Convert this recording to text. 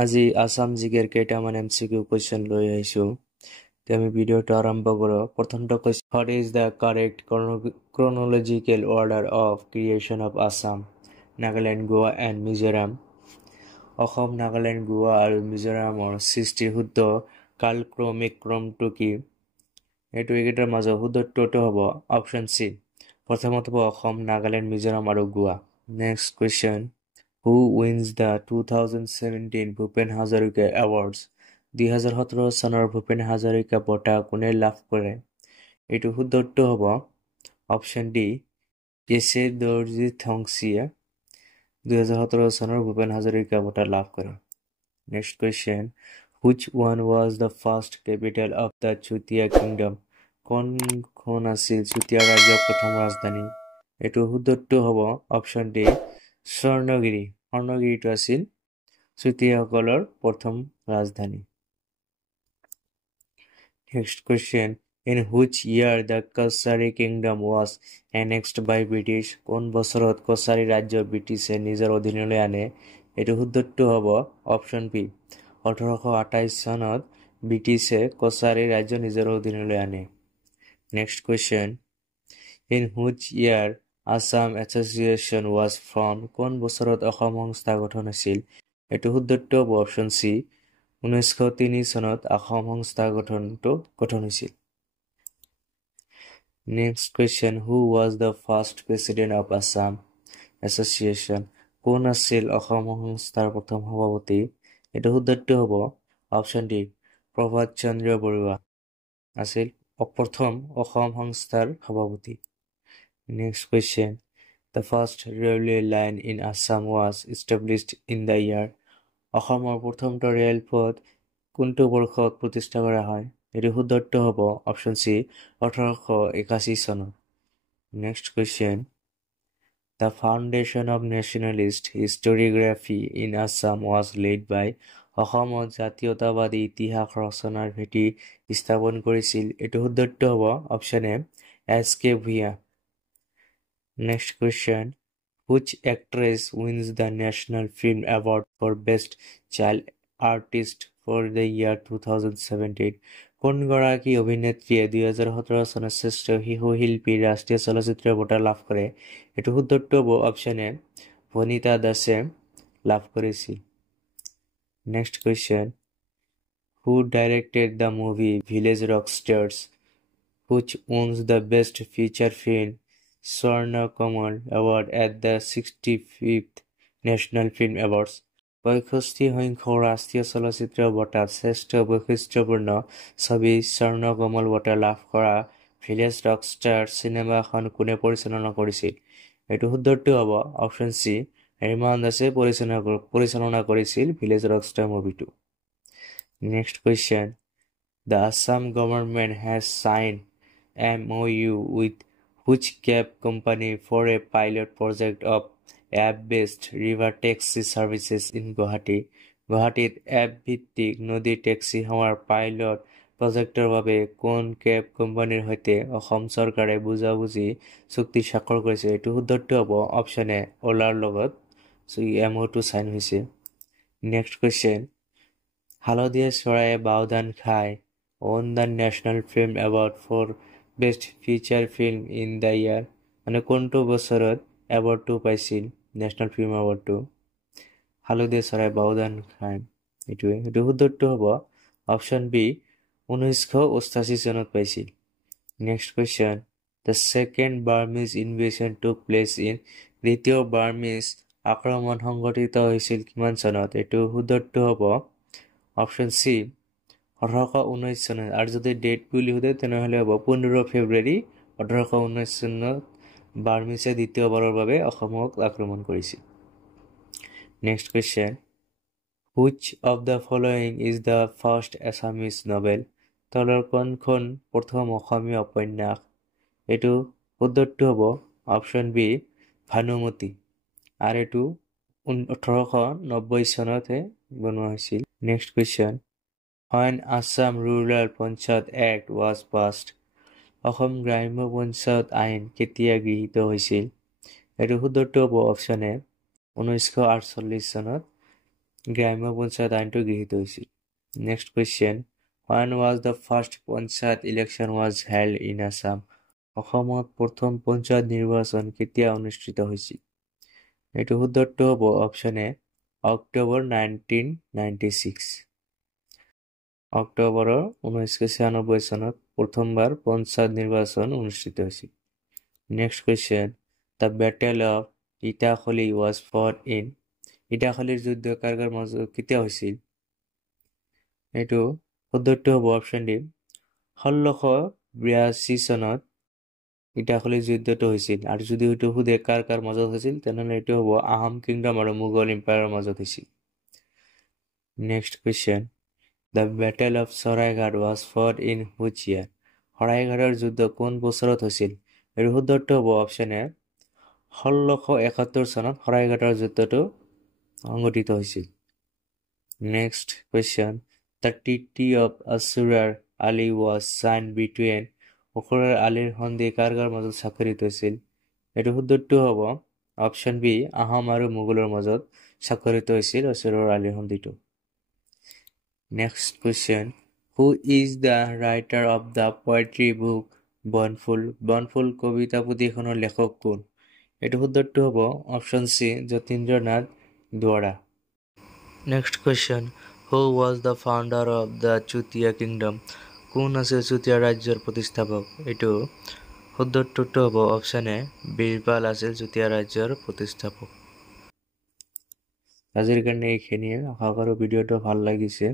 আজি আসাম জিকেৰ কেইটামান MCQ question লৈ আহিছোঁ। আমি ভিডিঅ'টো আৰম্ভ কৰোঁ। প্ৰথমটো question, what is the correct chronological order of creation of Assam, Nagaland, Goa and Mizoram? Assam, Nagaland, Goa আৰু মিজোৰামৰ সৃষ্টিৰ শুদ্ধ কালক্ৰমিক ক্ৰমটো কি? এইকেইটাৰ মাজত শুদ্ধটো হ'ব অপশ্যন চি। প্ৰথমত হ'ব অসম, নাগালেণ্ড, মিজোৰাম আৰু Goa. Next question, Who wins the 2017 Bhupen Hazarika Awards? 2017 চনৰ ভূপেন হাজৰিকা বঁটা কোনে লাভ কৰে? এইটো শুদ্ধটো হ'ব অপশ্যন ডি, কেছে দৰ্জী থংচিয়ে 2017 চনৰ ভূপেন হাজৰিকা বঁটা লাভ কৰে। Next question, Which one was the first capital of the Chutia Kingdom? কোনখন আছিল চুতীয়া ৰাজ্যৰ প্ৰথম ৰাজধানী? এইটো শুদ্ধটো হ'ব অপশ্যন ডি, স্বৰ্ণগিৰি। স্বৰ্ণগিৰিটো আছিল চুতীয়াসকলৰ প্ৰথম ৰাজধানী। Next question, in which year the Kosari Kingdom was annexed by British? কোন বছৰত কছাৰী ৰাজ্য ব্ৰিটিছে নিজৰ অধীনলৈ আনে? এইটো শুদ্ধটো হ'ব অপশ্যন বি, 1828 চনত ব্ৰিটিছে কছাৰী ৰাজ্য নিজৰ অধীনলৈ আনে। Next question, in which year Assam Association was formed? কোন বছৰত অসম সংস্থা গঠন হৈছিল? এইটো শুদ্ধটো হ'ব অপশ্যন চি, 1903 চনত অসম সংস্থা গঠন হৈছিল। Next question, who was the first president of Assam Association? কোন আছিল অসম সংস্থাৰ প্ৰথম সভাপতি? এইটো শুদ্ধটো হ'ব অপশ্যন ডি, প্ৰভাত চন্দ্ৰ বৰুৱা আছিল প্ৰথম অসম সংস্থাৰ সভাপতি। Next question, the first railway line in Assam was established in the year? অসমৰ প্ৰথমটো ৰেলপথ কোনটো বৰ্ষত প্ৰতিষ্ঠা কৰা হয়? এইটো শুদ্ধটো হ'ব অপশ্যন চি, 1881 চনত। Next question, the foundation of nationalist historiography in Assam was laid by? অসমত জাতীয়তাবাদী ইতিহাস ৰচনাৰ ভেটি স্থাপন কৰিছিল? এইটো শুদ্ধটো হ'ব option A, SK Bhuyan. Next question, which actress wins the National Film Award for Best Child Artist for the year 2017? কোনগৰাকী অভিনেত্ৰীয়ে 2017 চনত শ্ৰেষ্ঠ শিশু শিল্পীৰ ৰাষ্ট্ৰীয় চলচ্চিত্ৰ বঁটা লাভ কৰে? এইটো শুদ্ধটো হ'ব অপশ্যন এ, ভনিতা দাসে লাভ কৰিছিল। Next question, who directed the movie Village Rockstars, which won the Best Feature Film Swarna Kamal Award at the 65th National Film Awards? 65 সংখ্যক ৰাষ্ট্ৰীয় চলচ্চিত্ৰ বঁটাত শ্ৰেষ্ঠ বৈশিষ্ট্যপূৰ্ণ ছবি স্বৰ্ণ কমল বঁটা লাভ কৰা ভিলেজ ৰকষ্টাৰ চিনেমাখন কোনে পৰিচালনা কৰিছিল? এইটো শুদ্ধটো হ'ব অপশ্যন চি, ৰিমান দাসে পৰিচালনা কৰিছিল ভিলেজ ৰকষ্টাৰ মুভিটো। Next question, the Assam government has signed MOU with which cab company for a pilot project of app-based river taxi services in Guwahati? গুৱাহাটীত এপ ভিত্তিক নদী টেক্সি সেৱাৰ পাইলট প্ৰজেক্টৰ বাবে কোন কেব কোম্পানীৰ সৈতে অসম চৰকাৰে বুজাবুজি চুক্তি স্বাক্ষৰ কৰিছে? এইটো শুদ্ধটো হ'ব অপশ্যন এ, অলাৰ লগত MOU চাইন হৈছে। নেক্সট কুৱেশ্যন, হালধীয়া চৰাইয়ে বাওধান খাই won the National Film Award for Best Feature Film in the year? মানে কোনটো বছৰত এৱাৰ্ডটো পাইছিল নেশ্যনেল ফিল্ম এৱাৰ্ডটো? হালধীয়া চৰাই বাওধান খাই, এইটো শুদ্ধটো হ'ব অপশ্যন বি, 1988 চনত পাইছিল। Next question, the second Burmese invasion took place in? দ্বিতীয় বাৰ্মিজ আক্ৰমণ সংঘটিত হৈছিল কিমান চনত? এইটো শুদ্ধটো হ'ব অপশ্যন চি, 1819 চনত। আৰু যদি ডেট বুলি সোধে তেনেহ'লে হ'ব 15 ফেব্ৰুৱাৰী 1819 চনত বাৰ্মিছে দ্বিতীয়বাৰৰ বাবে অসমক আক্ৰমণ কৰিছিল। Next question, which of the following is the first Assamese novel? তলৰ কোনখন প্ৰথম অসমীয়া উপন্যাস? এইটো শুদ্ধটো হ'ব অপশ্যন বি, ভানুমতী। আৰু এইটো 1890 চনতহে বনোৱা হৈছিল। Next question, when Assam Rural Panchayat Act was passed? Assam গ্ৰাম্য পঞ্চায়ত আইন কেতিয়া গৃহীত হৈছিল? এইটো শুদ্ধটো হ'ব অপশ্যন এ, 1948 চনত গ্ৰাম্য পঞ্চায়ত আইনটো গৃহীত হৈছিল। Next question, when was the first panchayat election was held in Assam? অসমত প্ৰথম পঞ্চায়ত নিৰ্বাচন কেতিয়া অনুষ্ঠিত হৈছিল? এইটো শুদ্ধটো হ'ব অপশ্যন এ অক্টোবৰ 1996। অক্টোবৰৰ 1996 চনত প্ৰথমবাৰ পঞ্চায়ত নিৰ্বাচন অনুষ্ঠিত হৈছিল। Next question, the battle of Itakhuli was fought in. ইটাখলিৰ যুদ্ধ কাৰ কাৰ মাজত কেতিয়া হৈছিল? এইটো শুদ্ধটো হ'ব অপশ্যন ডি 1682 চনত ইটাখলিৰ যুদ্ধটো হৈছিল। আৰু যদি এইটো সোধে কাৰ কাৰ মাজত হৈছিল তেনেহ'লে এইটো হ'ব আহোম কিংডম আৰু মোগল এম্পায়াৰৰ মাজত হৈছিল। Next question, the battle of Saraighat was fought in which year. শৰাইঘাটৰ যুদ্ধ কোন বছৰত হৈছিল? এইটো শুদ্ধটো হ'ব অপশ্যন এ 1671 চনত শৰাইঘাটৰ যুদ্ধটো সংঘটিত হৈছিল। Next question, the treaty of Asurar Ali was signed between. অসুৰৰ আলীৰ সন্ধি কাৰ কাৰ মাজত স্বাক্ষৰিত হৈছিল? এইটো শুদ্ধটো হ'ব অপশ্যন বি আহোম আৰু মোগলৰ মাজত স্বাক্ষৰিত হৈছিল অসুৰৰ আলীৰ সন্ধিটো। Next question, who is the writer of the poetry book Banphul. Banphul কবিতা পুথিখনৰ লেখক কোন? এইটো শুদ্ধটো হ'ব option C Jatindranath Duwara. Next question, who was the founder of the Chutia kingdom. কোন আছিল চুতীয়া ৰাজ্যৰ প্ৰতিষ্ঠাপক? এইটো শুদ্ধটো হ'ব অপশ্যন এ বীৰপাল আছিল চুতীয়া ৰাজ্যৰ প্ৰতিষ্ঠাপক। আজিৰ কাৰণে এইখিনিয়ে। আশা কৰোঁ ভিডিঅ'টো ভাল লাগিছে।